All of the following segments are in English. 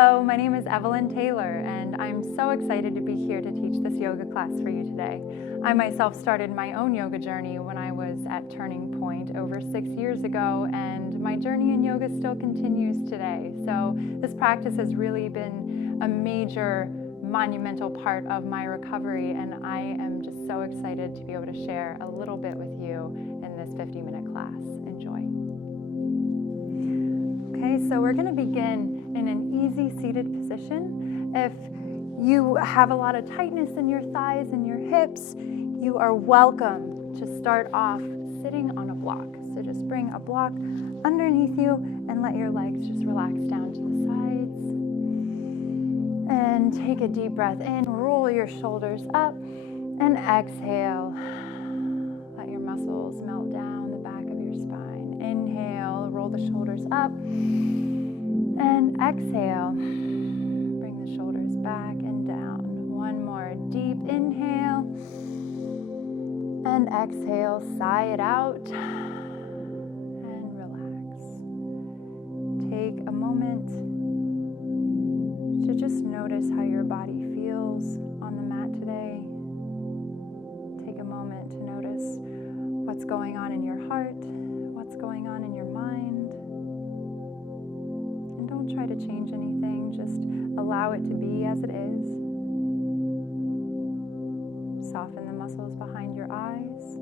Hello, my name is Evelyn Taylor, and I'm so excited to be here to teach this yoga class for you today. I myself started my own yoga journey when I was at Turning Point over 6 years ago, and my journey in yoga still continues today. So this practice has really been a major, monumental part of my recovery, and I am just so excited to be able to share a little bit with you in this 50-minute class. Enjoy. Okay, so we're going to begin in an easy seated position. If you have a lot of tightness in your thighs and your hips, you are welcome to start off sitting on a block. So just bring a block underneath you and let your legs just relax down to the sides. And take a deep breath in, roll your shoulders up, and exhale. Let your muscles melt down the back of your spine. Inhale, roll the shoulders up. And exhale, bring the shoulders back and down. One more deep inhale. And exhale, sigh it out. And relax. Take a moment to just notice how your body feels on the mat today. Take a moment to notice what's going on in your heart, what's going on in your mind. Don't try to change anything, just allow it to be as it is. Soften the muscles behind your eyes.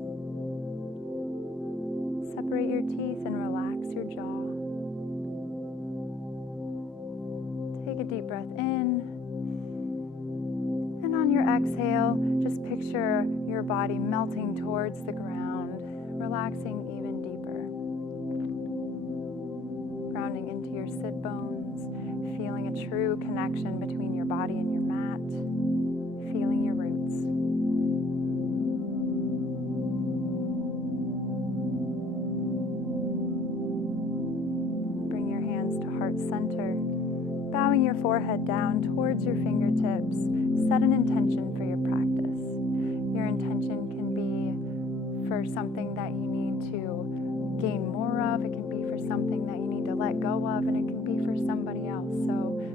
Separate your teeth and relax your jaw. Take a deep breath in. And on your exhale, just picture your body melting towards the ground, relaxing even deeper. Grounding into your sit bones, feeling a true connection between your body and your mat, feeling your roots. Bring your hands to heart center, bowing your forehead down towards your fingertips. Set an intention for your practice. Your intention can be for something that you need to gain more of. It can be for something that you need to let go of, and it can be for somebody else. So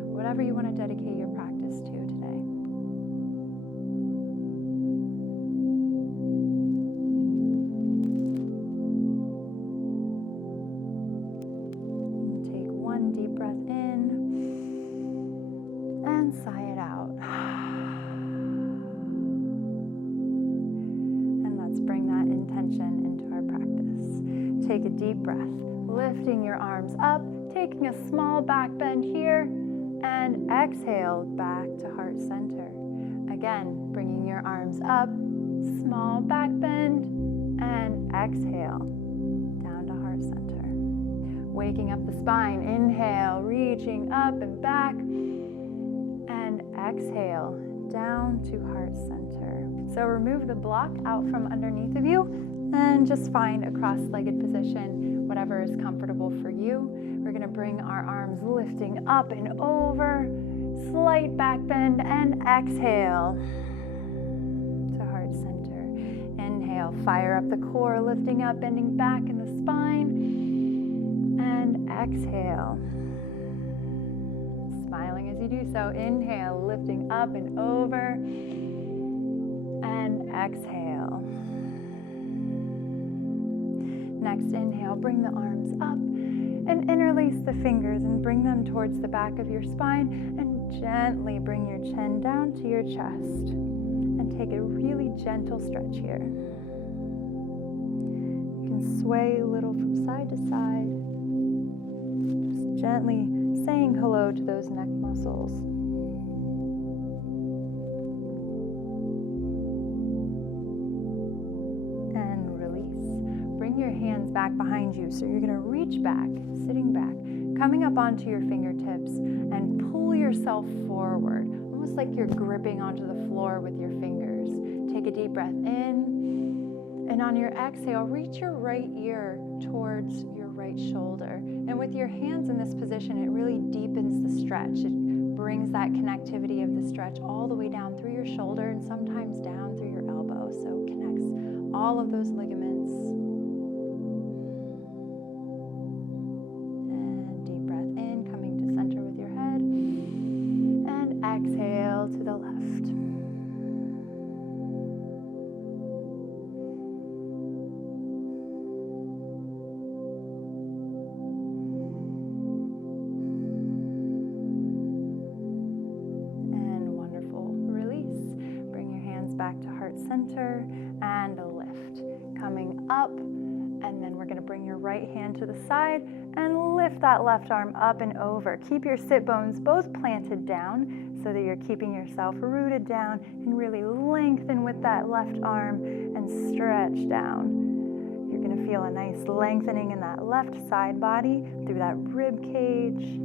whatever you want to dedicate your practice to today. Take one deep breath in and sigh it out. And let's bring that intention into our practice. Take a deep breath. Lifting your arms up, taking a small back bend here, and exhale back to heart center. Again, bringing your arms up, small back bend, and exhale down to heart center. Waking up the spine, inhale, reaching up and back, and exhale down to heart center. So remove the block out from underneath of you and just find a cross-legged position, whatever is comfortable for you. We're going to bring our arms lifting up and over, slight back bend, and exhale to heart center. Inhale, fire up the core, lifting up, bending back in the spine, and exhale. Smiling as you do so. Inhale, lifting up and over, and exhale. Next, inhale, bring the arms up and interlace the fingers and bring them towards the back of your spine, and gently bring your chin down to your chest and take a really gentle stretch here. You can sway a little from side to side, just gently saying hello to those neck muscles. Your hands back behind you. So you're going to reach back, sitting back, coming up onto your fingertips, and pull yourself forward, almost like you're gripping onto the floor with your fingers. Take a deep breath in, and on your exhale, reach your right ear towards your right shoulder. And with your hands in this position, it really deepens the stretch. It brings that connectivity of the stretch all the way down through your shoulder and sometimes down through your elbow. So it connects all of those ligaments. And deep breath in, coming to center with your head. up, and then we're going to bring your right hand to the side and lift that left arm up and over. Keep your sit bones both planted down so that you're keeping yourself rooted down, and really lengthen with that left arm and stretch down. You're going to feel a nice lengthening in that left side body through that rib cage.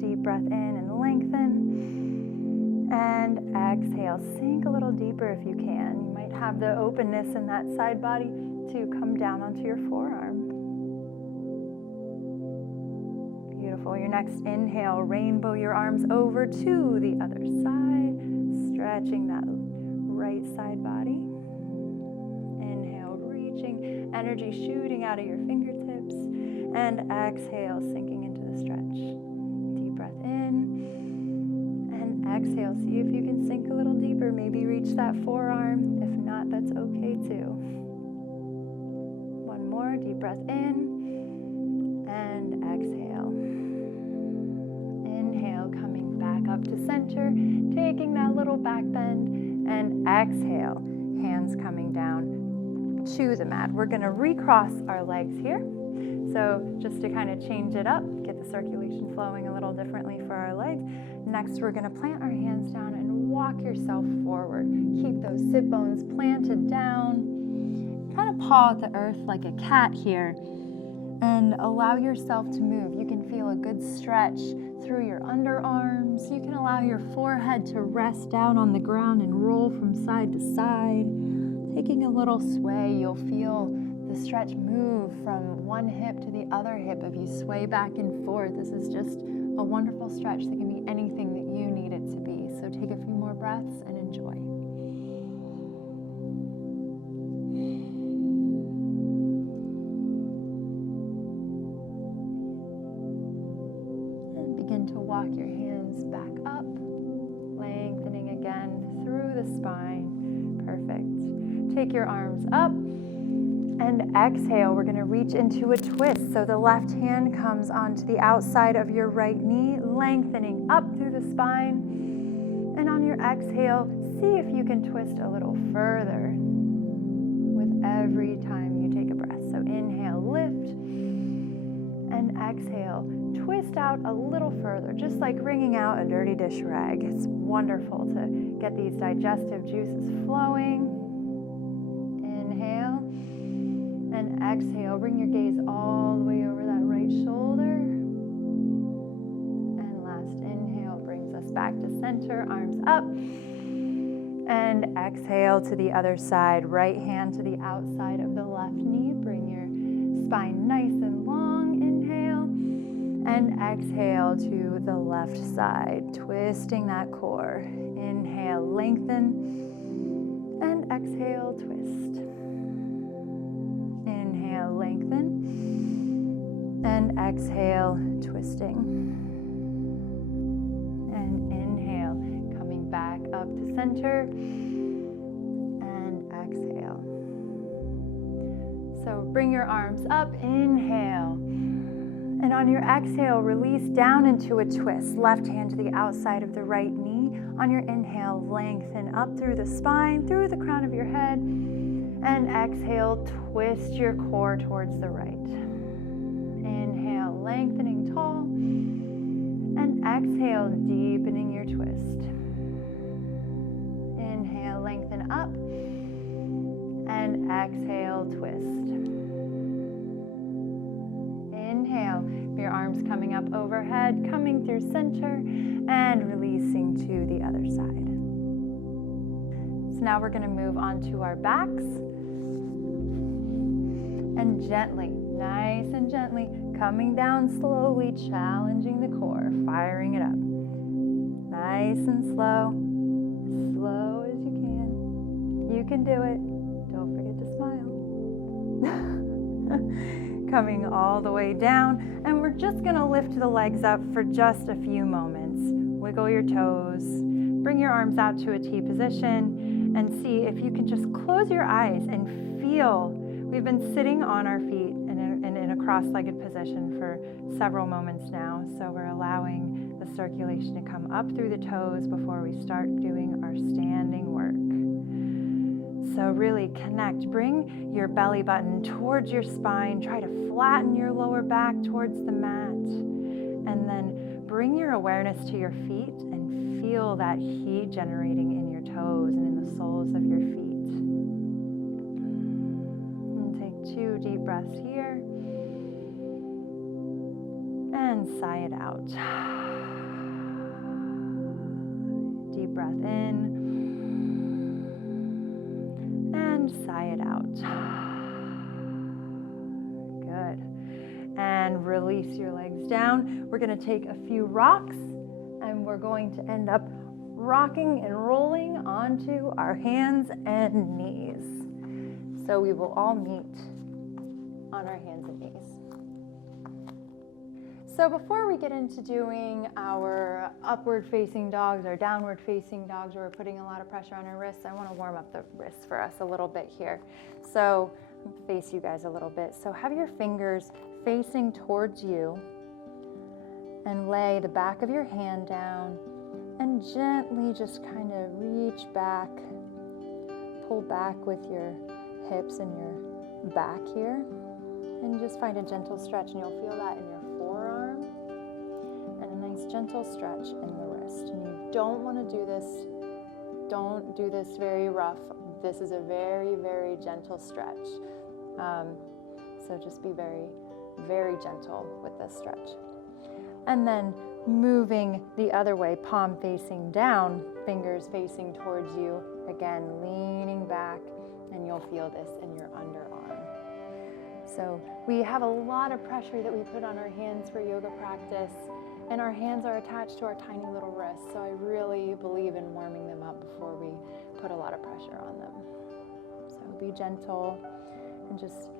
Deep breath in and lengthen. And exhale, sink a little deeper if you can. You might have the openness in that side body to come down onto your forearm. Beautiful. Your next inhale, rainbow your arms over to the other side, stretching that right side body. Inhale, reaching, energy shooting out of your fingertips. And exhale, sinking into the stretch. Deep breath in. And exhale, see if you can sink a little deeper. Maybe reach that forearm. If not, that's okay too. One more, deep breath in. And exhale. Inhale, coming back up to center, taking that little back bend. And exhale, hands coming down to the mat. We're going to recross our legs here. So just to kind of change it up, get the circulation flowing a little differently for our legs. Next, we're going to plant our hands down and walk yourself forward. Keep those sit bones planted down. Kind of paw at the earth like a cat here. And allow yourself to move. You can feel a good stretch through your underarms. You can allow your forehead to rest down on the ground and roll from side to side. Taking a little sway, you'll feel the stretch move from one hip to the other hip if you sway back and forth. This is just a wonderful stretch that can be anything that you need it to be. So take a few more breaths and enjoy. And begin to walk your hands back up, lengthening again through the spine. Perfect. Take your arms up. And exhale, we're going to reach into a twist. So the left hand comes onto the outside of your right knee, lengthening up through the spine. And on your exhale, see if you can twist a little further with every time you take a breath. So inhale, lift, and exhale, twist out a little further, just like wringing out a dirty dish rag. It's wonderful to get these digestive juices flowing. Inhale. And exhale, bring your gaze all the way over that right shoulder. And last inhale brings us back to center, arms up. And exhale to the other side, right hand to the outside of the left knee. Bring your spine nice and long, inhale. And exhale to the left side, twisting that core. Inhale, lengthen. And exhale, twist. Inhale, lengthen, and exhale, twisting. And inhale, coming back up to center, and exhale. So bring your arms up, inhale, and on your exhale, release down into a twist. Left hand to the outside of the right knee. On your inhale, lengthen up through the spine, through the crown of your head. And exhale, twist your core towards the right. Inhale, lengthening tall. And exhale, deepening your twist. Inhale, lengthen up. And exhale, twist. Inhale, your arms coming up overhead, coming through center, and releasing to the other side. So now we're going to move on to our backs. And gently, nice and gently, coming down slowly, challenging the core, firing it up. Nice and slow, as slow as you can. You can do it. Don't forget to smile. Coming all the way down, and we're just going to lift the legs up for just a few moments. Wiggle your toes, bring your arms out to a T position, and see if you can just close your eyes and feel. We've been sitting on our feet in a cross-legged position for several moments now, so we're allowing the circulation to come up through the toes before we start doing our standing work. So really connect. Bring your belly button towards your spine. Try to flatten your lower back towards the mat. And then bring your awareness to your feet and feel that heat generating in your toes and in the soles of your feet. And take 2 deep breaths here. And sigh it out. Deep breath in. And sigh it out. Good. And release your legs down. We're going to take a few rocks and we're going to end up rocking and rolling onto our hands and knees. So we will all meet on our hands and knees. So before we get into doing our upward facing dogs or downward facing dogs where we're putting a lot of pressure on our wrists, I want to warm up the wrists for us a little bit here. So face you guys a little bit. So have your fingers facing towards you and lay the back of your hand down and gently just kind of reach back, pull back with your hips and your back here, and just find a gentle stretch, and you'll feel that in your forearm and a nice gentle stretch in the wrist. And you don't want to do this, don't do this very rough. This is a very, very gentle stretch. So just be very, very gentle with this stretch. And then moving the other way, palm facing down, fingers facing towards you. Again, leaning back, and you'll feel this in your underarm. So we have a lot of pressure that we put on our hands for yoga practice, and our hands are attached to our tiny little wrists. So I really believe in warming them up before we put a lot of pressure on them. So be gentle and just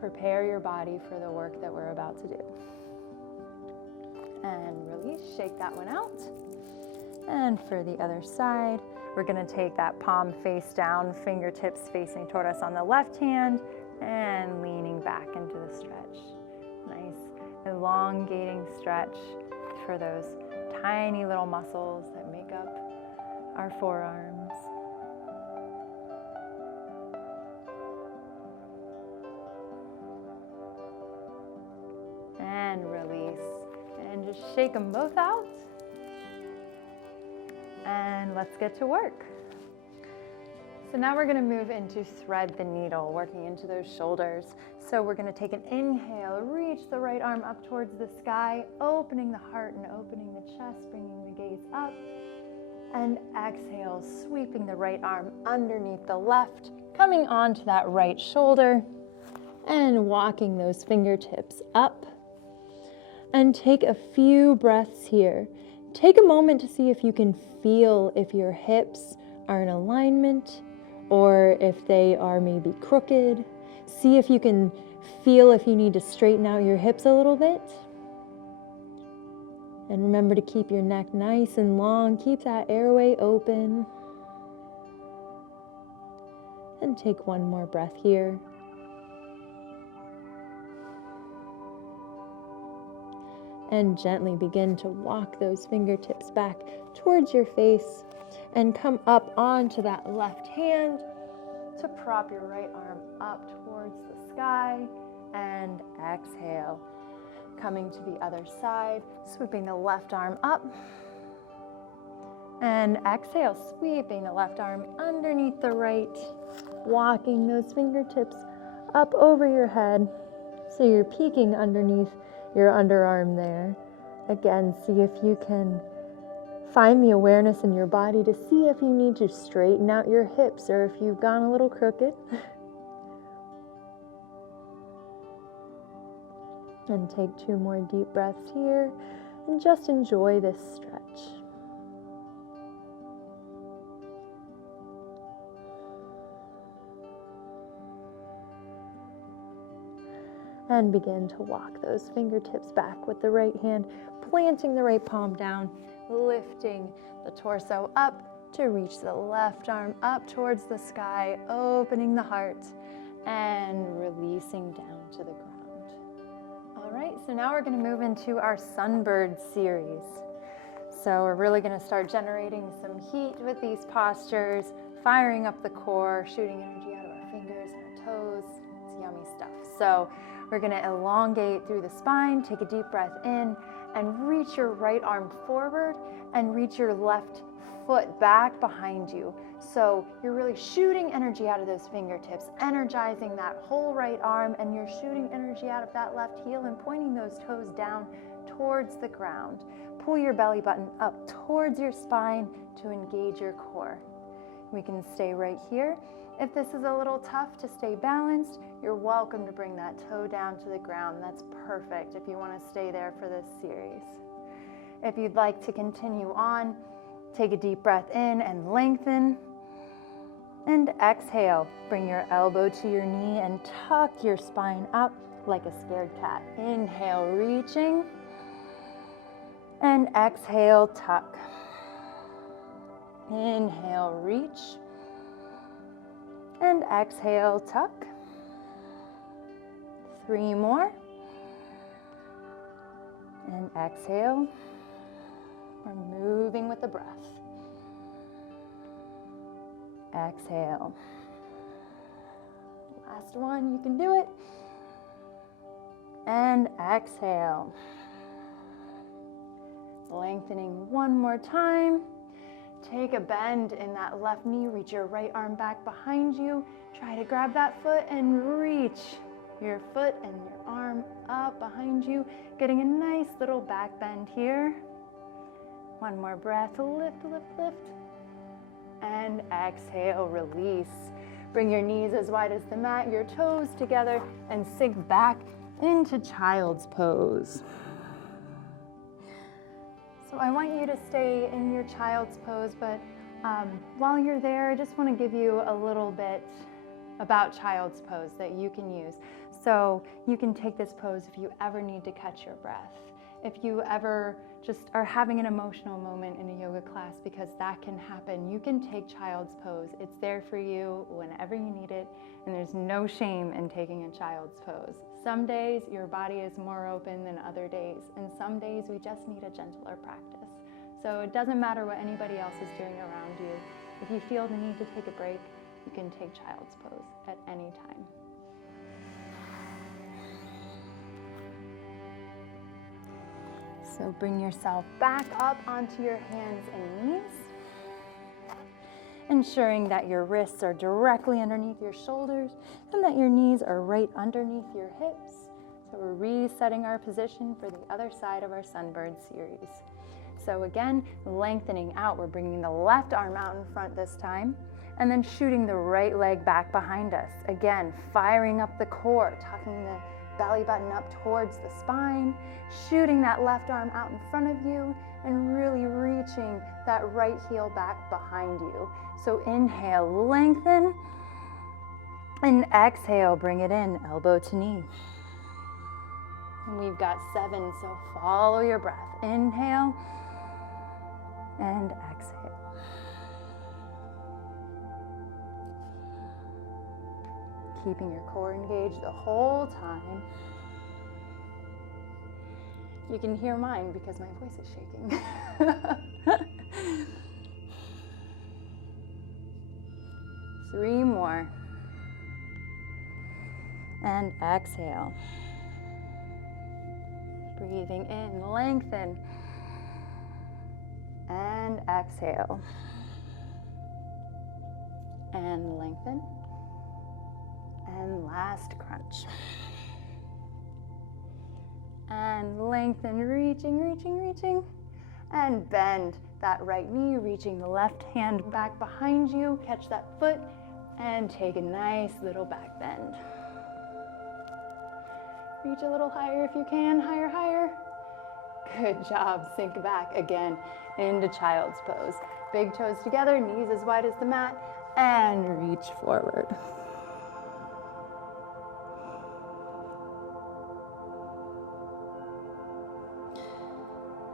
prepare your body for the work that we're about to do. And release, shake that one out. And for the other side, we're going to take that palm face down, fingertips facing toward us on the left hand, and leaning back into the stretch. Nice elongating stretch for those tiny little muscles that make up our forearms. And release. And just shake them both out. And let's get to work. So now we're going to move into thread the needle, working into those shoulders. So we're going to take an inhale, reach the right arm up towards the sky, opening the heart and opening the chest, bringing the gaze up. And exhale, sweeping the right arm underneath the left, coming onto that right shoulder, and walking those fingertips up. And take a few breaths here. Take a moment to see if you can feel if your hips are in alignment or if they are maybe crooked. See if you can feel if you need to straighten out your hips a little bit. And remember to keep your neck nice and long. Keep that airway open. And take one more breath here. And gently begin to walk those fingertips back towards your face and come up onto that left hand to prop your right arm up towards the sky, and exhale. Coming to the other side, sweeping the left arm up, and exhale, sweeping the left arm underneath the right, walking those fingertips up over your head so you're peeking underneath your underarm there. Again, see if you can find the awareness in your body to see if you need to straighten out your hips or if you've gone a little crooked. And take 2 more deep breaths here and just enjoy this stretch. And begin to walk those fingertips back with the right hand, planting the right palm down, lifting the torso up to reach the left arm up towards the sky, opening the heart and releasing down to the ground. All right, so now we're going to move into our Sunbird series. So we're really going to start generating some heat with these postures, firing up the core, shooting energy out of our fingers and our toes. It's yummy stuff. So we're gonna elongate through the spine, take a deep breath in, and reach your right arm forward and reach your left foot back behind you. So you're really shooting energy out of those fingertips, energizing that whole right arm, and you're shooting energy out of that left heel and pointing those toes down towards the ground. Pull your belly button up towards your spine to engage your core. We can stay right here. If this is a little tough to stay balanced, you're welcome to bring that toe down to the ground. That's perfect if you want to stay there for this series. If you'd like to continue on, take a deep breath in and lengthen. And exhale, bring your elbow to your knee and tuck your spine up like a scared cat. Inhale, reaching. And exhale, tuck. Inhale, reach. And exhale, tuck. 3 more. And exhale. We're moving with the breath. Exhale. Last one, you can do it. And exhale. Lengthening one more time. Take a bend in that left knee, reach your right arm back behind you. Try to grab that foot and reach your foot and your arm up behind you, getting a nice little back bend here. One more breath, lift, lift, lift. And exhale, release. Bring your knees as wide as the mat, your toes together, and sink back into child's pose. So I want you to stay in your child's pose, but while you're there, I just want to give you a little bit about child's pose that you can use. So you can take this pose if you ever need to catch your breath. If you ever just are having an emotional moment in a yoga class, because that can happen, you can take child's pose. It's there for you whenever you need it, and there's no shame in taking a child's pose. Some days your body is more open than other days, and some days we just need a gentler practice. So it doesn't matter what anybody else is doing around you. If you feel the need to take a break, you can take child's pose at any time. So bring yourself back up onto your hands and knees, ensuring that your wrists are directly underneath your shoulders and that your knees are right underneath your hips. So we're resetting our position for the other side of our Sunbird series. So again, lengthening out, we're bringing the left arm out in front this time, and then shooting the right leg back behind us. Again, firing up the core, tucking the belly button up towards the spine, shooting that left arm out in front of you, and really reaching that right heel back behind you. So inhale, lengthen, and exhale, bring it in, elbow to knee. And we've got 7, so follow your breath. Inhale, and exhale. Keeping your core engaged the whole time. You can hear mine because my voice is shaking. 3 more. And exhale. Breathing in, lengthen. And exhale. And lengthen. And last crunch. And lengthen, reaching, reaching, reaching. And bend that right knee, reaching the left hand back behind you. Catch that foot and take a nice little back bend. Reach a little higher if you can, higher, higher. Good job, sink back again into child's pose. Big toes together, knees as wide as the mat, and reach forward.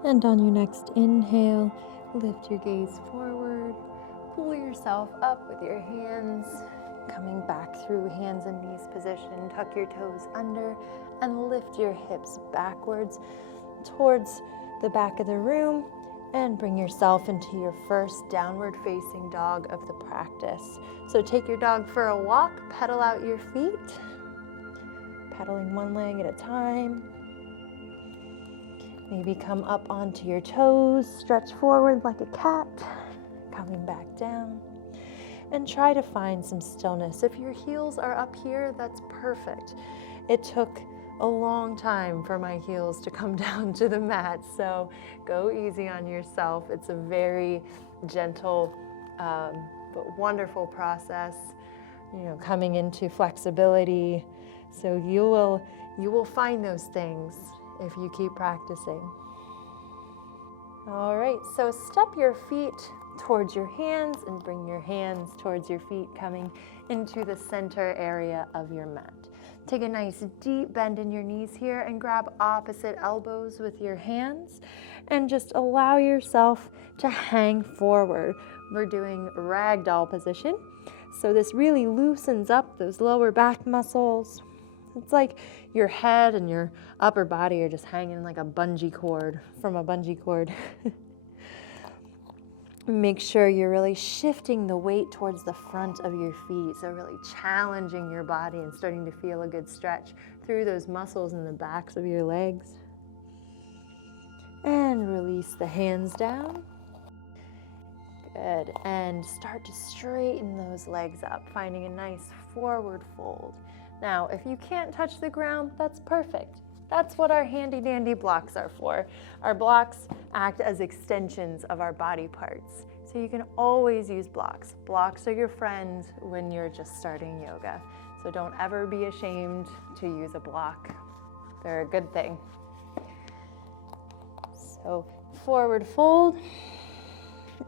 And on your next inhale, lift your gaze forward, pull yourself up with your hands, coming back through hands and knees position, tuck your toes under, and lift your hips backwards towards the back of the room, And bring yourself into your first downward facing dog of the practice. So take your dog for a walk, pedal out your feet, pedaling one leg at a time. Maybe come up onto your toes, stretch forward like a cat, coming back down. And try to find some stillness. If your heels are up here, that's perfect. It took a long time for my heels to come down to the mat, so go easy on yourself. It's a very gentle but wonderful process, coming into flexibility. So you will find those things if you keep practicing. All right, so step your feet towards your hands and bring your hands towards your feet, coming into the center area of your mat. Take a nice deep bend in your knees here and grab opposite elbows with your hands and just allow yourself to hang forward. We're doing ragdoll position. So this really loosens up those lower back muscles. It's like your head and your upper body are just hanging like a bungee cord from a bungee cord. Make sure you're really shifting the weight towards the front of your feet. So really challenging your body and starting to feel a good stretch through those muscles in the backs of your legs. And release the hands down. Good. And start to straighten those legs up, finding a nice forward fold. Now, if you can't touch the ground, that's perfect. That's what our handy dandy blocks are for. Our blocks act as extensions of our body parts. So you can always use blocks. Blocks are your friends when you're just starting yoga. So don't ever be ashamed to use a block. They're a good thing. So forward fold.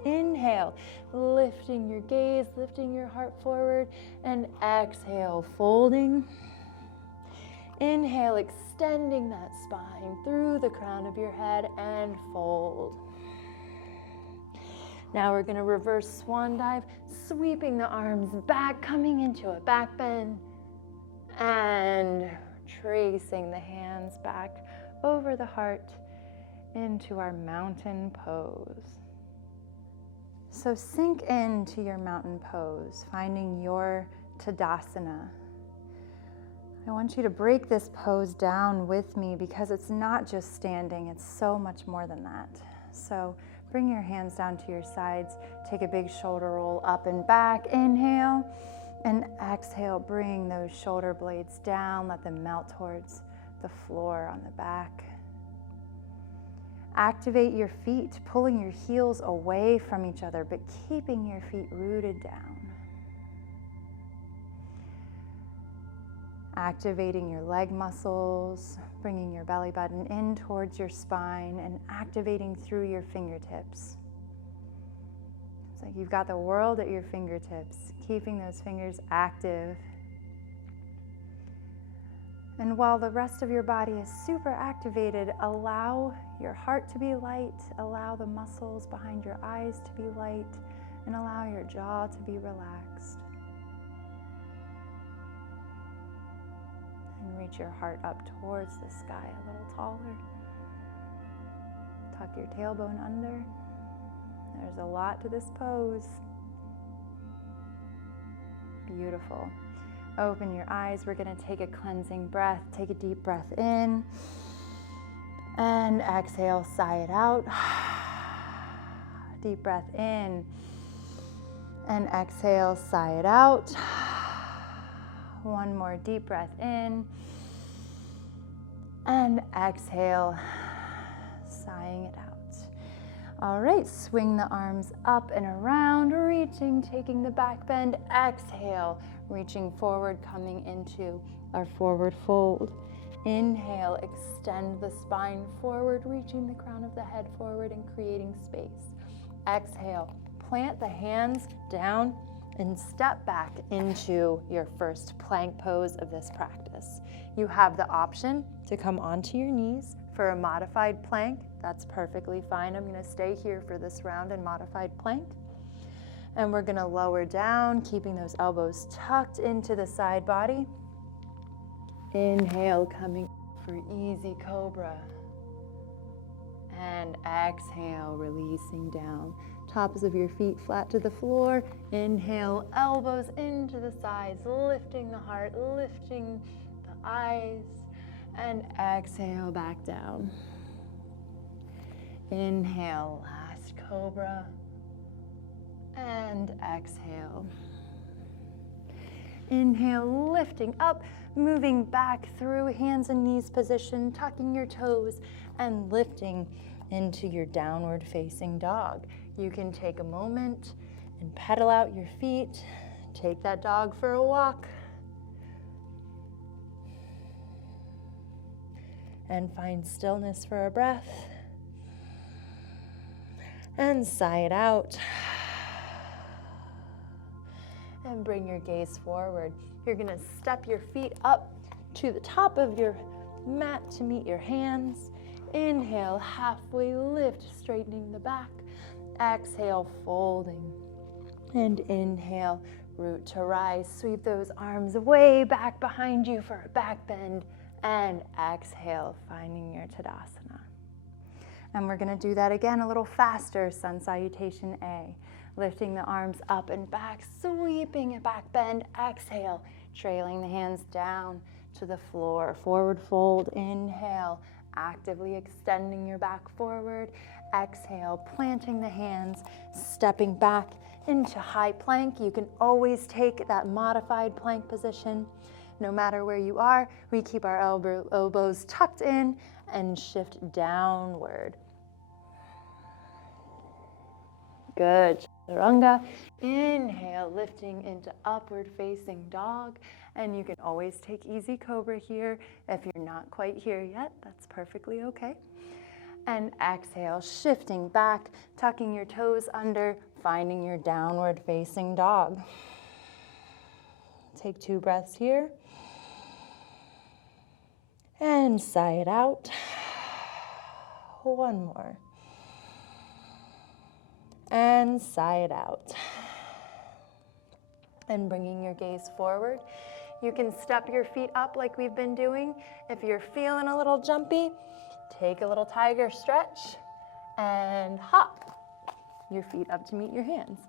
Inhale, lifting your gaze, lifting your heart forward, and exhale, folding. Inhale, extending that spine through the crown of your head and fold. Now we're going to reverse swan dive, sweeping the arms back, coming into a back bend, and tracing the hands back over the heart into our mountain pose. So sink into your mountain pose, finding your Tadasana. I want you to break this pose down with me because it's not just standing, it's so much more than that. So bring your hands down to your sides, take a big shoulder roll up and back, inhale, and exhale, bring those shoulder blades down, let them melt towards the floor on the back. Activate your feet, pulling your heels away from each other, but keeping your feet rooted down. Activating your leg muscles, bringing your belly button in towards your spine and activating through your fingertips. It's like you've got the world at your fingertips, keeping those fingers active. And while the rest of your body is super activated, allow your heart to be light, allow the muscles behind your eyes to be light, and allow your jaw to be relaxed. And reach your heart up towards the sky a little taller. Tuck your tailbone under. There's a lot to this pose. Beautiful. Open your eyes. We're going to take a cleansing breath. Take a deep breath in. And exhale, sigh it out. Deep breath in. And exhale, sigh it out. One more deep breath in. And exhale, sighing it out. All right, swing the arms up and around, reaching, taking the back bend. Exhale, reaching forward, coming into our forward fold. Inhale, extend the spine forward, reaching the crown of the head forward and creating space. Exhale, plant the hands down and step back into your first plank pose of this practice. You have the option to come onto your knees for a modified plank. That's perfectly fine. I'm going to stay here for this round in modified plank. And we're going to lower down, keeping those elbows tucked into the side body. Inhale, coming for easy cobra. And exhale, releasing down. Tops of your feet flat to the floor. Inhale, elbows into the sides, lifting the heart, lifting the eyes. And exhale, back down. Inhale, last cobra. And exhale. Inhale, lifting up, moving back through hands and knees position, tucking your toes and lifting into your downward facing dog. You can take a moment and pedal out your feet. Take that dog for a walk. And find stillness for a breath. And sigh it out. And bring your gaze forward. You're gonna step your feet up to the top of your mat to meet your hands. Inhale, halfway lift, straightening the back. Exhale, folding. And inhale, root to rise. Sweep those arms way back behind you for a back bend. And exhale, finding your Tadasana. And we're gonna do that again a little faster, Sun Salutation A. Lifting the arms up and back, sweeping a back bend. Exhale, trailing the hands down to the floor. Forward fold, inhale, actively extending your back forward. Exhale, planting the hands, stepping back into high plank. You can always take that modified plank position. No matter where you are, we keep our elbows tucked in and shift downward. Good. Chaturanga. Inhale, lifting into upward facing dog. And you can always take easy cobra here. If you're not quite here yet, that's perfectly okay. And exhale, shifting back, tucking your toes under, finding your downward facing dog. Take 2 breaths here. And sigh it out. 1 more. And sigh it out. And bringing your gaze forward. You can step your feet up like we've been doing. If you're feeling a little jumpy, take a little tiger stretch and hop your feet up to meet your hands.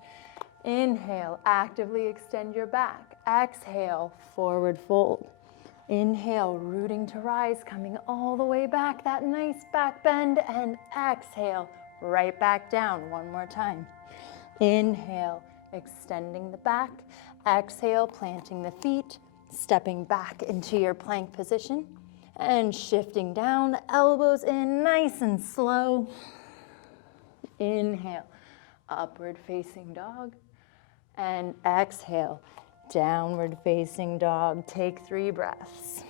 Inhale, actively extend your back. Exhale, forward fold. Inhale, rooting to rise, coming all the way back, that nice back bend, and exhale, right back down. 1 more time. Inhale, extending the back. Exhale, planting the feet, stepping back into your plank position, and shifting down, elbows in, nice and slow. Inhale, upward facing dog, and exhale, downward facing dog. Take 3 breaths.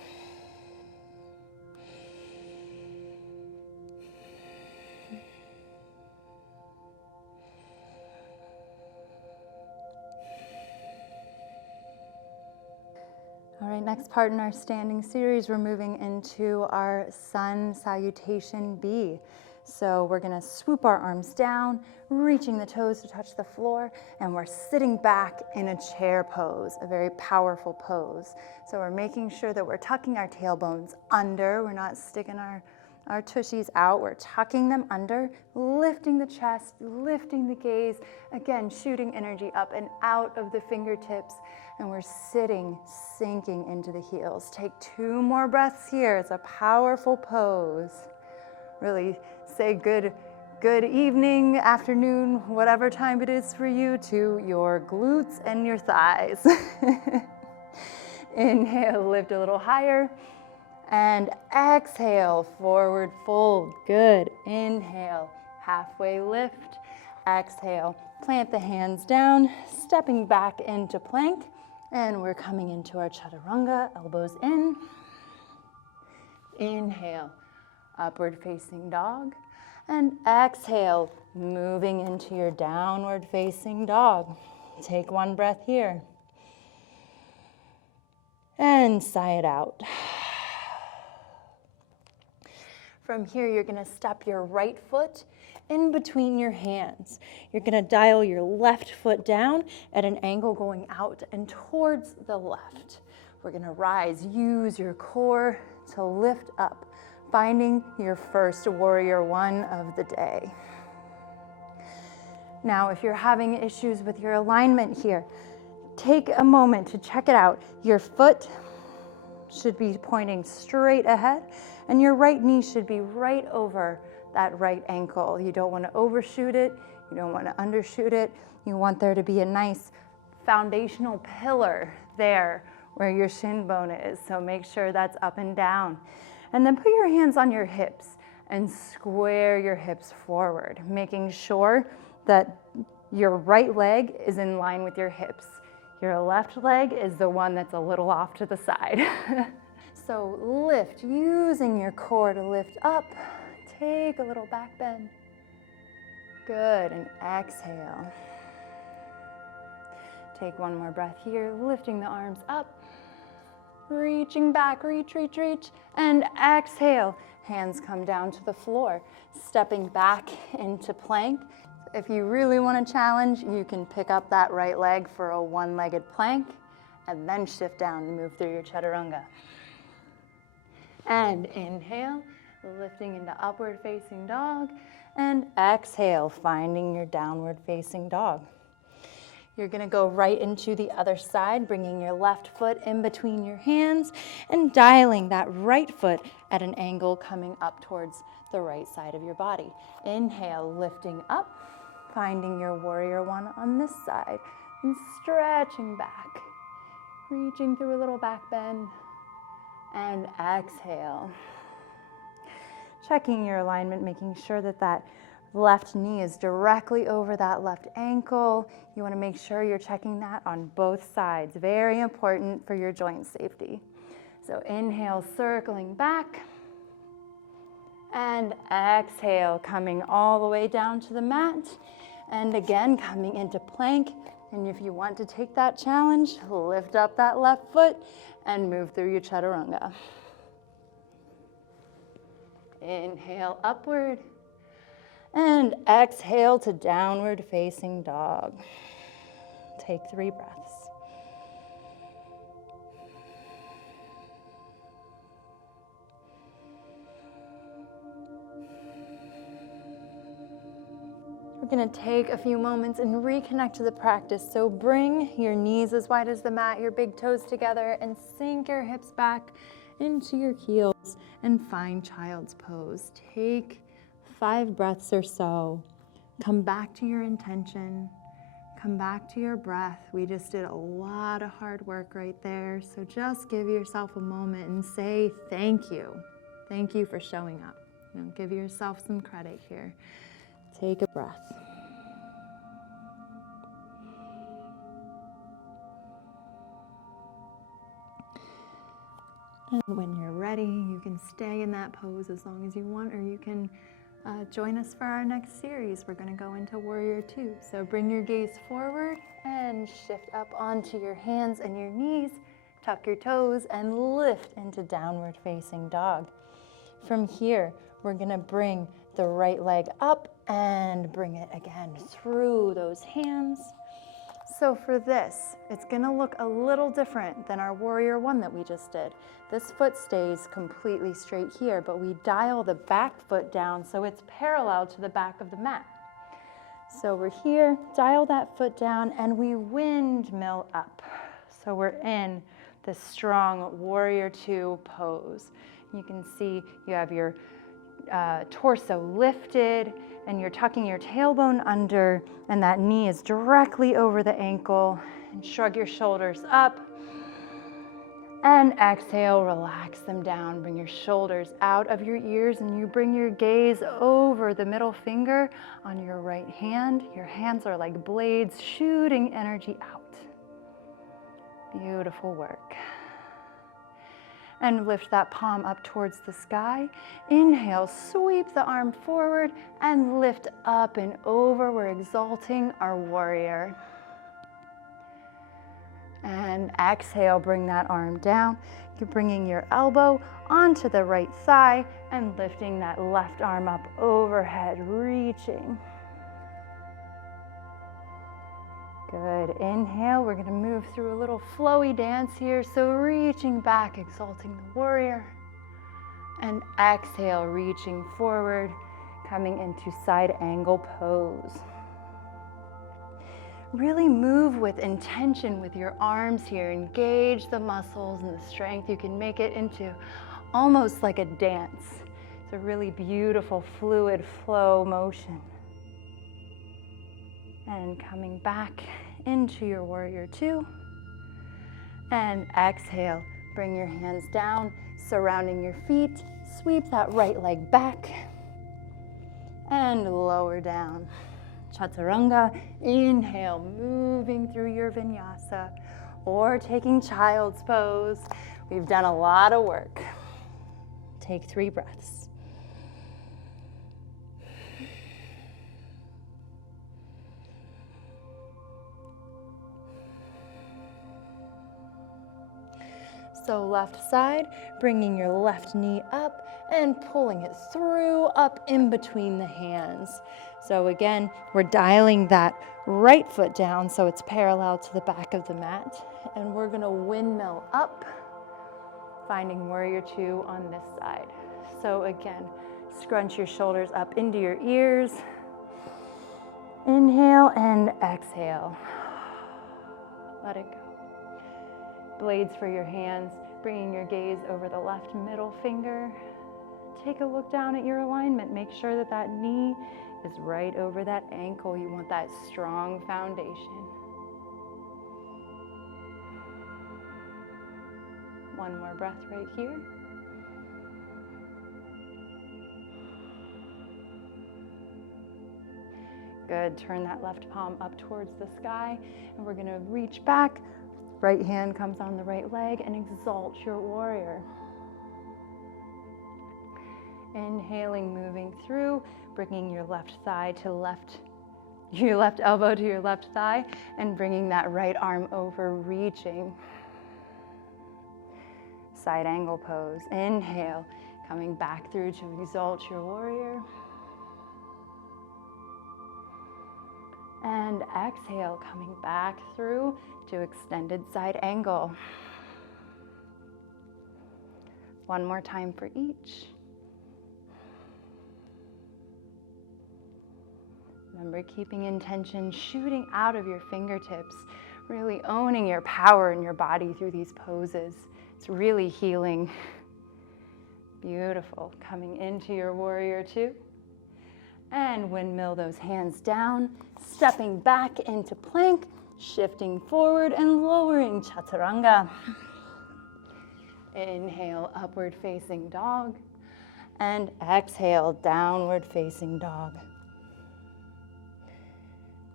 All right, next part in our standing series, we're moving into our Sun Salutation B. So we're gonna swoop our arms down, reaching the toes to touch the floor, and we're sitting back in a chair pose, a very powerful pose. So we're making sure that we're tucking our tailbones under, we're not sticking our tushies out, we're tucking them under, lifting the chest, lifting the gaze, again, shooting energy up and out of the fingertips, and we're sitting, sinking into the heels. Take 2 more breaths here. It's a powerful pose. Really say good evening, afternoon, whatever time it is for you, to your glutes and your thighs. Inhale, lift a little higher. And exhale, forward fold. Good. Inhale, halfway lift. Exhale, plant the hands down, stepping back into plank. And we're coming into our Chaturanga, elbows in. Inhale, upward facing dog. And exhale, moving into your downward facing dog. Take 1 breath here. And sigh it out. From here, you're gonna step your right foot in between your hands. You're gonna dial your left foot down at an angle going out and towards the left. We're gonna rise, use your core to lift up finding your first warrior one of the day. Now, if you're having issues with your alignment here, take a moment to check it out. Your foot should be pointing straight ahead, and your right knee should be right over that right ankle. You don't want to overshoot it. You don't want to undershoot it. You want there to be a nice foundational pillar there where your shin bone is. So make sure that's up and down. And then put your hands on your hips and square your hips forward, making sure that your right leg is in line with your hips. Your left leg is the one that's a little off to the side. So lift, using your core to lift up. Take a little back bend. Good, and exhale. Take one more breath here, lifting the arms up. Reaching back, reach, reach, reach, and exhale. Hands come down to the floor, stepping back into plank. If you really want to challenge, you can pick up that right leg for a one-legged plank and then shift down and move through your Chaturanga. And inhale, lifting into upward facing dog, and exhale, finding your downward facing dog. You're going to go right into the other side, bringing your left foot in between your hands and dialing that right foot at an angle coming up towards the right side of your body. Inhale, lifting up, finding your warrior one on this side, and stretching back, reaching through a little back bend, and exhale. Checking your alignment, making sure that that left knee is directly over that left ankle. You want to make sure you're checking that on both sides. Very important for your joint safety. So inhale, circling back. And exhale, coming all the way down to the mat. And again, coming into plank. And if you want to take that challenge, lift up that left foot and move through your Chaturanga. Inhale, upward. And exhale to downward facing dog. Take 3 breaths. We're going to take a few moments and reconnect to the practice. So bring your knees as wide as the mat, your big toes together, and sink your hips back into your heels and find child's pose. Take 5 breaths or so. Come back to your intention. Come back to your breath. We just did a lot of hard work right there. So just give yourself a moment and say thank you. Thank you for showing up. Give yourself some credit here. Take a breath. And when you're ready, you can stay in that pose as long as you want, or you can join us for our next series. We're going to go into Warrior 2. So bring your gaze forward and shift up onto your hands and your knees. Tuck your toes and lift into downward facing dog. From here, we're going to bring the right leg up and bring it again through those hands. So for this, it's going to look a little different than our Warrior 1 that we just did. This foot stays completely straight here, but we dial the back foot down so it's parallel to the back of the mat. So we're here, dial that foot down, and we windmill up. So we're in this strong Warrior 2 pose. You can see you have your torso lifted, and you're tucking your tailbone under, and that knee is directly over the ankle. And shrug your shoulders up. And exhale, relax them down. Bring your shoulders out of your ears, and you bring your gaze over the middle finger on your right hand. Your hands are like blades shooting energy out. Beautiful work. And lift that palm up towards the sky. Inhale, sweep the arm forward and lift up and over. We're exalting our warrior. And exhale, bring that arm down. You're bringing your elbow onto the right thigh and lifting that left arm up overhead, reaching. Good. Inhale, we're going to move through a little flowy dance here. So reaching back, exalting the warrior. And exhale, reaching forward, coming into side angle pose. Really move with intention with your arms here. Engage the muscles and the strength. You can make it into almost like a dance. It's a really beautiful, fluid flow motion. And coming back into your warrior two. And exhale, bring your hands down, surrounding your feet. Sweep that right leg back. And lower down. Chaturanga, inhale, moving through your vinyasa or taking child's pose. We've done a lot of work. Take 3 breaths. So left side, bringing your left knee up and pulling it through, up in between the hands. So again, we're dialing that right foot down so it's parallel to the back of the mat. And we're gonna windmill up, finding warrior two on this side. So again, scrunch your shoulders up into your ears. Inhale and exhale. Let it go. Blades for your hands, bringing your gaze over the left middle finger. Take a look down at your alignment. Make sure that that knee is right over that ankle. You want that strong foundation. One more breath right here. Good, turn that left palm up towards the sky, and we're gonna reach back. Right hand comes on the right leg and exalt your warrior. Inhaling, moving through, bringing your left thigh to your left elbow to your left thigh, and bringing that right arm over, reaching. Side angle pose. Inhale, coming back through to exalt your warrior. And exhale, coming back through to extended side angle. One more time for each. Remember, keeping intention, shooting out of your fingertips, really owning your power in your body through these poses. It's really healing. Beautiful. Coming into your warrior two. And windmill those hands down, stepping back into plank, shifting forward and lowering chaturanga. Inhale, upward facing dog, and exhale, downward facing dog.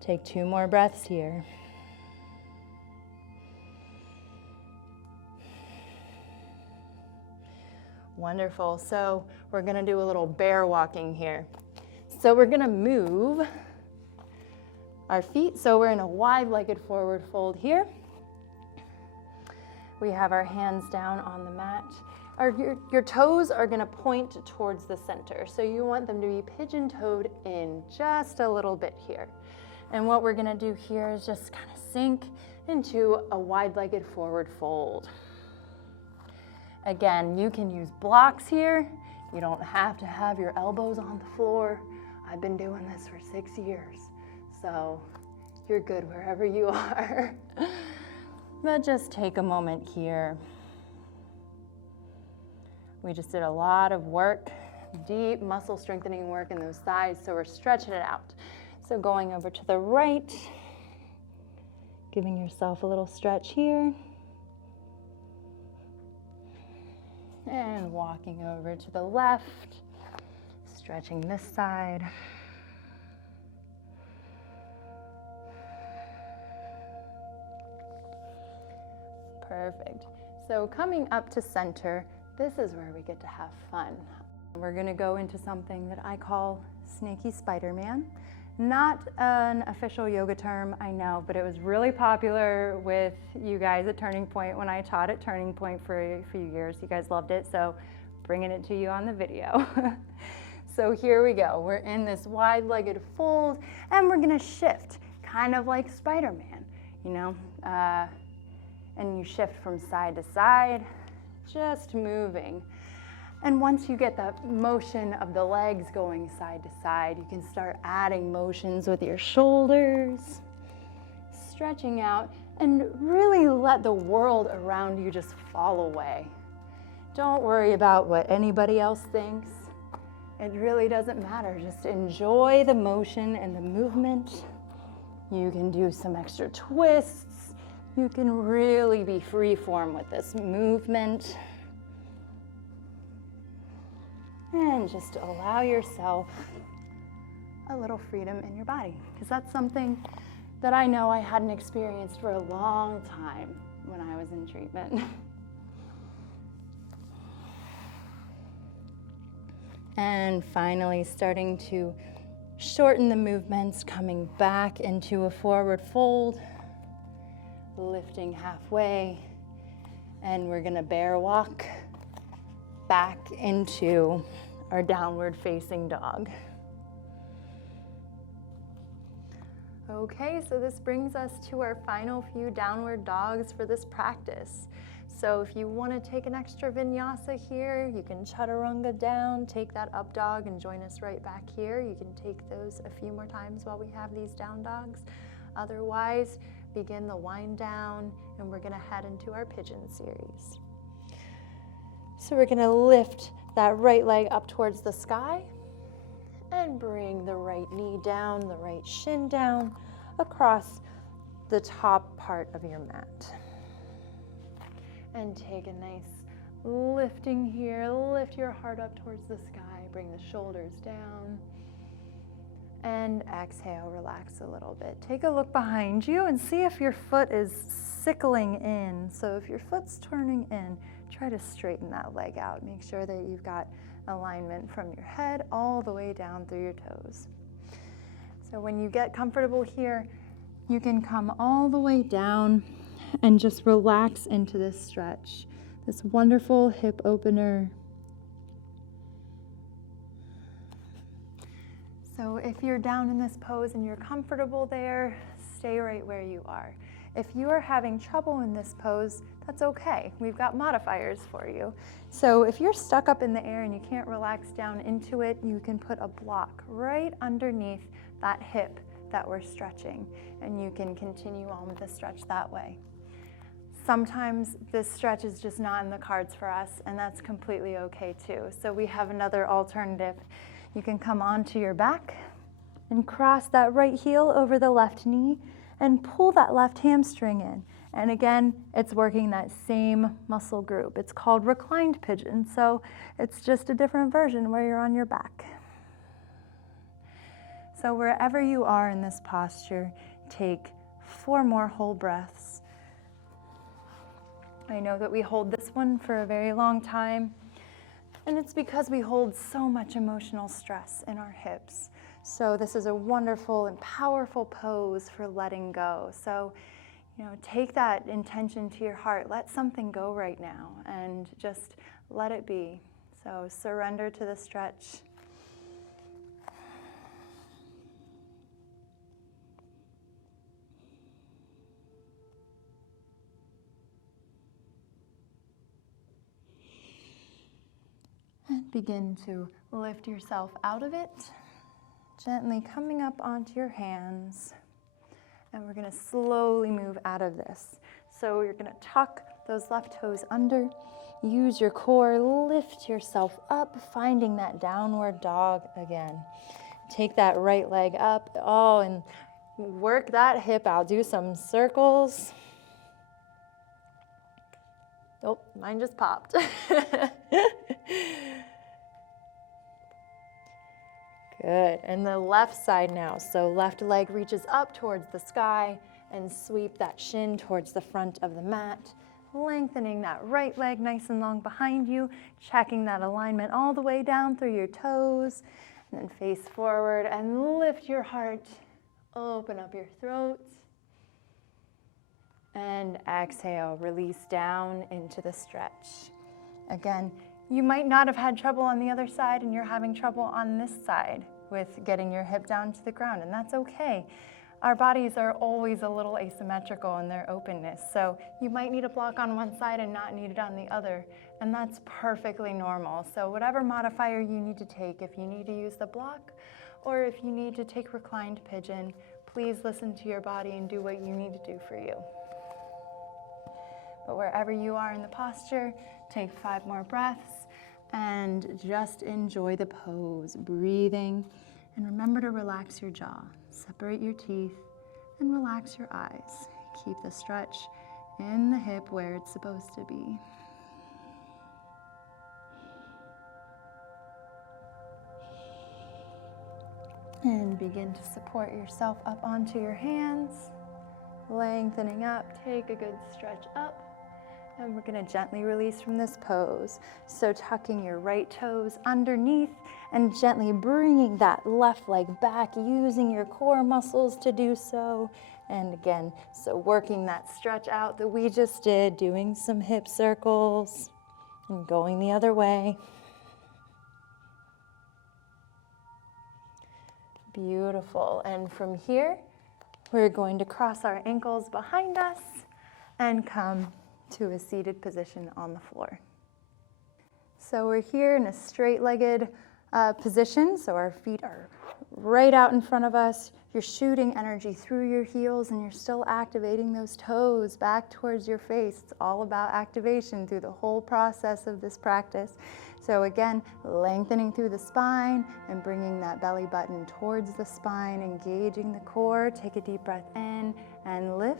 Take 2 more breaths here. Wonderful. So we're gonna do a little bear walking here. So we're gonna move our feet. So we're in a wide-legged forward fold here. We have our hands down on the mat. Your toes are gonna point towards the center. So you want them to be pigeon-toed in just a little bit here. And what we're gonna do here is just kind of sink into a wide-legged forward fold. Again, you can use blocks here. You don't have to have your elbows on the floor. I've been doing this for 6 years, so you're good wherever you are. But just take a moment here. We just did a lot of work, deep muscle strengthening work in those thighs, so we're stretching it out. So going over to the right, giving yourself a little stretch here. And walking over to the left, stretching this side. Perfect. So coming up to center, this is where we get to have fun. We're gonna go into something that I call Snakey Spiderman. Not an official yoga term, I know, but it was really popular with you guys at Turning Point when I taught at Turning Point for a few years. You guys loved it, so bringing it to you on the video. So here we go. We're in this wide-legged fold, and we're gonna shift, kind of like Spider-Man, you know? And you shift from side to side, just moving. And once you get the motion of the legs going side to side, you can start adding motions with your shoulders, stretching out, and really let the world around you just fall away. Don't worry about what anybody else thinks. It really doesn't matter. Just enjoy the motion and the movement. You can do some extra twists. You can really be free form with this movement. And just allow yourself a little freedom in your body, because that's something that I know I hadn't experienced for a long time when I was in treatment. And finally, starting to shorten the movements, coming back into a forward fold, lifting halfway, and we're gonna bear walk back into our downward facing dog. Okay, so this brings us to our final few downward dogs for this practice. So if you want to take an extra vinyasa here, you can chaturanga down, take that up dog and join us right back here. You can take those a few more times while we have these down dogs. Otherwise, begin the wind down and we're going to head into our pigeon series. So we're going to lift that right leg up towards the sky and bring the right knee down, the right shin down across the top part of your mat. And take a nice lifting here. Lift your heart up towards the sky. Bring the shoulders down. And exhale, relax a little bit. Take a look behind you and see if your foot is sickling in. So if your foot's turning in, try to straighten that leg out. Make sure that you've got alignment from your head all the way down through your toes. So when you get comfortable here, you can come all the way down and just relax into this stretch, this wonderful hip opener. So if you're down in this pose and you're comfortable there, stay right where you are. If you are having trouble in this pose, that's okay. We've got modifiers for you. So if you're stuck up in the air and you can't relax down into it, you can put a block right underneath that hip that we're stretching, and you can continue on with the stretch that way. Sometimes this stretch is just not in the cards for us, and that's completely okay too. So we have another alternative. You can come onto your back and cross that right heel over the left knee and pull that left hamstring in. And again, it's working that same muscle group. It's called Reclined Pigeon, so it's just a different version where you're on your back. So wherever you are in this posture, take 4 more whole breaths. I know that we hold this one for a very long time, and it's because we hold so much emotional stress in our hips. So this is a wonderful and powerful pose for letting go. So, take that intention to your heart. Let something go right now and just let it be. So surrender to the stretch. And begin to lift yourself out of it, gently coming up onto your hands. And we're going to slowly move out of this. So you're going to tuck those left toes under, use your core, lift yourself up, finding that downward dog again. Take that right leg up, and work that hip out. Do some circles. Oh, mine just popped. Good, and the left side now. So left leg reaches up towards the sky and sweep that shin towards the front of the mat, lengthening that right leg nice and long behind you, checking that alignment all the way down through your toes, and then face forward and lift your heart, open up your throat, and exhale, release down into the stretch. Again, you might not have had trouble on the other side and you're having trouble on this side with getting your hip down to the ground, and that's okay. Our bodies are always a little asymmetrical in their openness, so you might need a block on one side and not need it on the other, and that's perfectly normal. So whatever modifier you need to take, if you need to use the block or if you need to take reclined pigeon, please listen to your body and do what you need to do for you. But wherever you are in the posture, take 5 more breaths and just enjoy the pose, breathing. And remember to relax your jaw, separate your teeth, and relax your eyes. Keep the stretch in the hip where it's supposed to be. And begin to support yourself up onto your hands, lengthening up. Take a good stretch up. And we're going to gently release from this pose. So tucking your right toes underneath and gently bringing that left leg back, using your core muscles to do so. And again, so working that stretch out that we just did, doing some hip circles and going the other way. Beautiful. And from here, we're going to cross our ankles behind us and come to a seated position on the floor. So we're here in a straight-legged position, so our feet are right out in front of us. You're shooting energy through your heels and you're still activating those toes back towards your face. It's all about activation through the whole process of this practice. So again, lengthening through the spine and bringing that belly button towards the spine, engaging the core. Take a deep breath in and lift.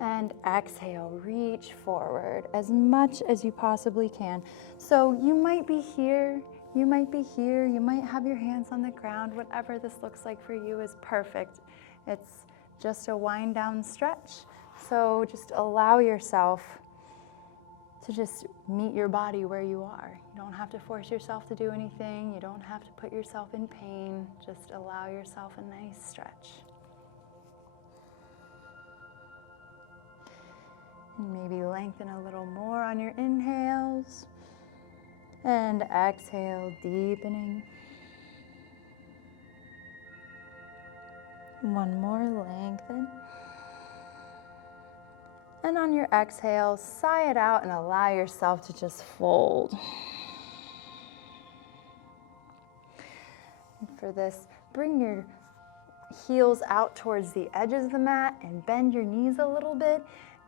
And exhale, reach forward as much as you possibly can. So you might be here, you might be here, you might have your hands on the ground. Whatever this looks like for you is perfect. It's just a wind down stretch. So just allow yourself to just meet your body where you are. You don't have to force yourself to do anything. You don't have to put yourself in pain. Just allow yourself a nice stretch. Maybe lengthen a little more on your inhales. And exhale, deepening. One more, lengthen. And on your exhale, sigh it out and allow yourself to just fold. And for this, bring your heels out towards the edges of the mat and bend your knees a little bit.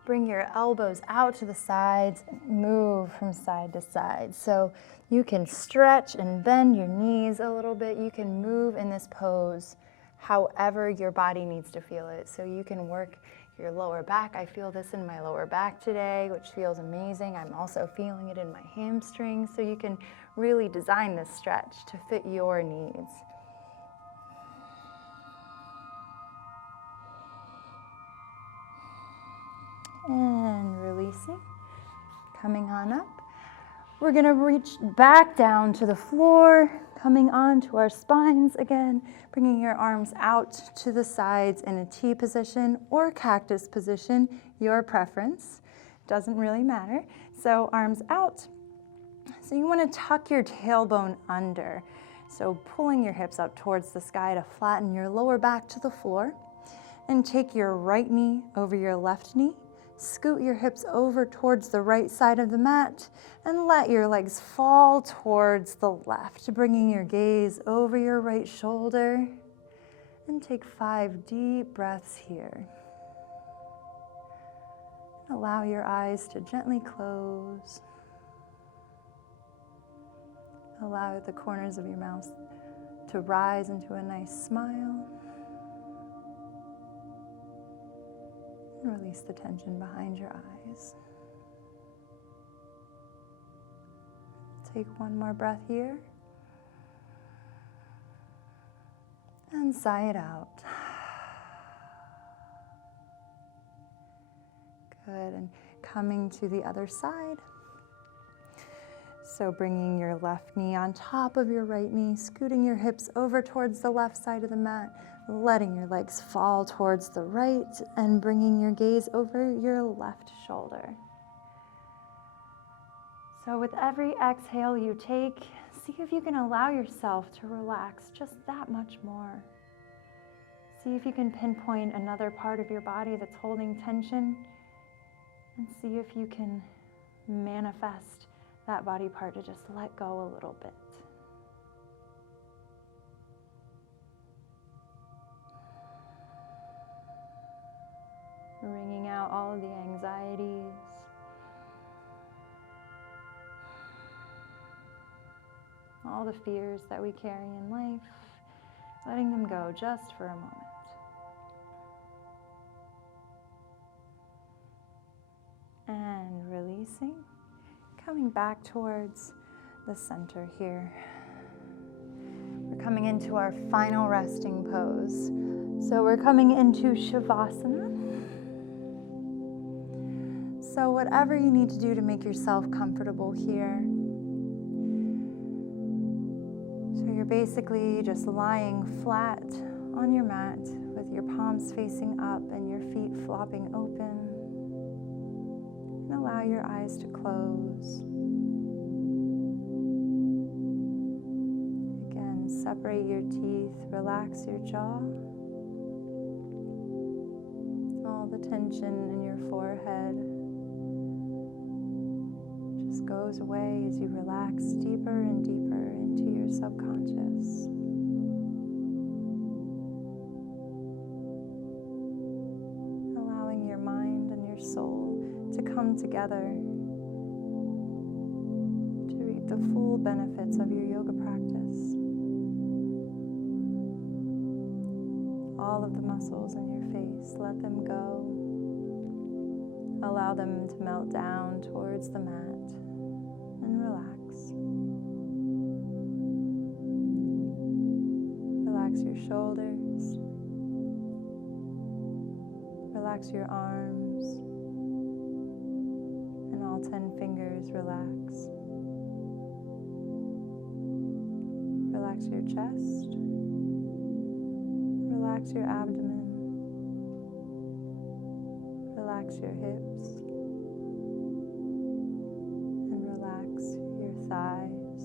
Bring your elbows out to the sides and move from side to side. So you can stretch and bend your knees a little bit. You can move in this pose however your body needs to feel it. So you can work your lower back. I feel this in my lower back today, which feels amazing. I'm also feeling it in my hamstrings. So you can really design this stretch to fit your needs. And releasing, coming on up. We're going to reach back down to the floor, coming onto our spines again, bringing your arms out to the sides in a T position or cactus position, your preference. Doesn't really matter. So arms out. So you want to tuck your tailbone under. So pulling your hips up towards the sky to flatten your lower back to the floor. And take your right knee over your left knee. Scoot your hips over towards the right side of the mat and let your legs fall towards the left, bringing your gaze over your right shoulder. And take 5 deep breaths here. Allow your eyes to gently close. Allow the corners of your mouth to rise into a nice smile. And release the tension behind your eyes. Take one more breath here. And sigh it out. Good, and coming to the other side. So bringing your left knee on top of your right knee, scooting your hips over towards the left side of the mat, letting your legs fall towards the right and bringing your gaze over your left shoulder. So with every exhale you take, see if you can allow yourself to relax just that much more. See if you can pinpoint another part of your body that's holding tension and see if you can manifest that body part to just let go a little bit. Wringing out all of the anxieties. All the fears that we carry in life, letting them go just for a moment. And releasing, coming back towards the center here. We're coming into our final resting pose. So we're coming into Shavasana. So whatever you need to do to make yourself comfortable here. So you're basically just lying flat on your mat with your palms facing up and your feet flopping open. And allow your eyes to close. Again, separate your teeth, relax your jaw. All the tension in your forehead just goes away as you relax deeper and deeper into your subconscious. Allowing your mind and your soul to come together to reap the full benefits of your yoga practice. All of the muscles in your face, let them go. Allow them to melt down towards the mat and relax. Relax your shoulders. Relax your arms. And all 10 fingers relax. Relax your chest. Relax your abdomen. Relax your hips. And relax your thighs.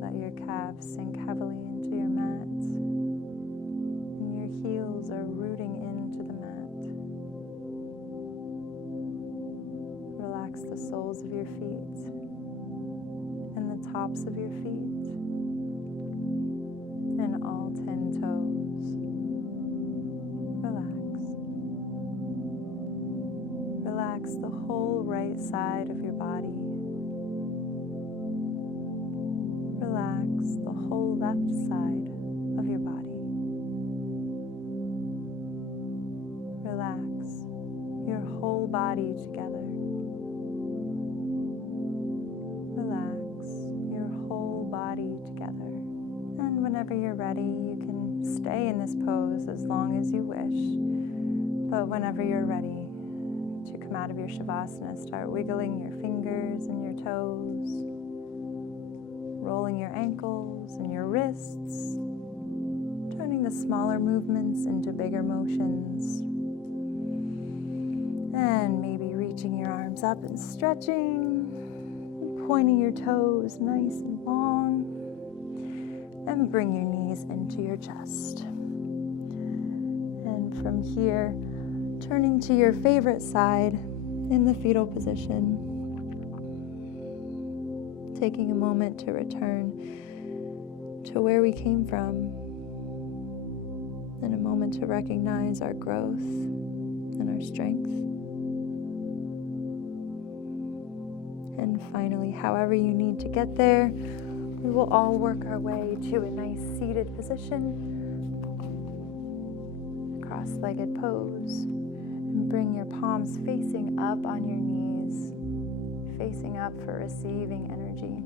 Let your calves sink heavily into your mat. And your heels are rooting into the mat. Relax the soles of your feet and the tops of your feet and all 10 toes. Relax. Relax the whole right side of your body. Relax the whole left side of your body. Relax your whole body together. Relax your whole body together. And whenever you're ready, you can stay in this pose as long as you wish. But whenever you're ready to come out of your Shavasana, start wiggling your fingers and your toes, rolling your ankles and your wrists, turning the smaller movements into bigger motions. And maybe reaching your arms up and stretching, pointing your toes nice and long. And bring your knees into your chest. And from here, turning to your favorite side in the fetal position. Taking a moment to return to where we came from. And a moment to recognize our growth and our strength. And finally, however you need to get there, we will all work our way to a nice seated position, cross-legged pose, and bring your palms facing up on your knees, facing up for receiving energy.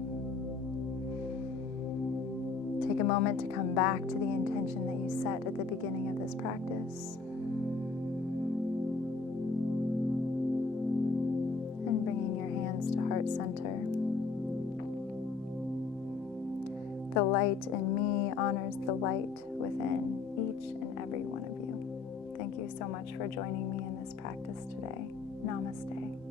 Take a moment to come back to the intention that you set at the beginning of this practice. And bringing your hands to heart center. The light in me honors the light within each and every one of you. Thank you so much for joining me in this practice today. Namaste.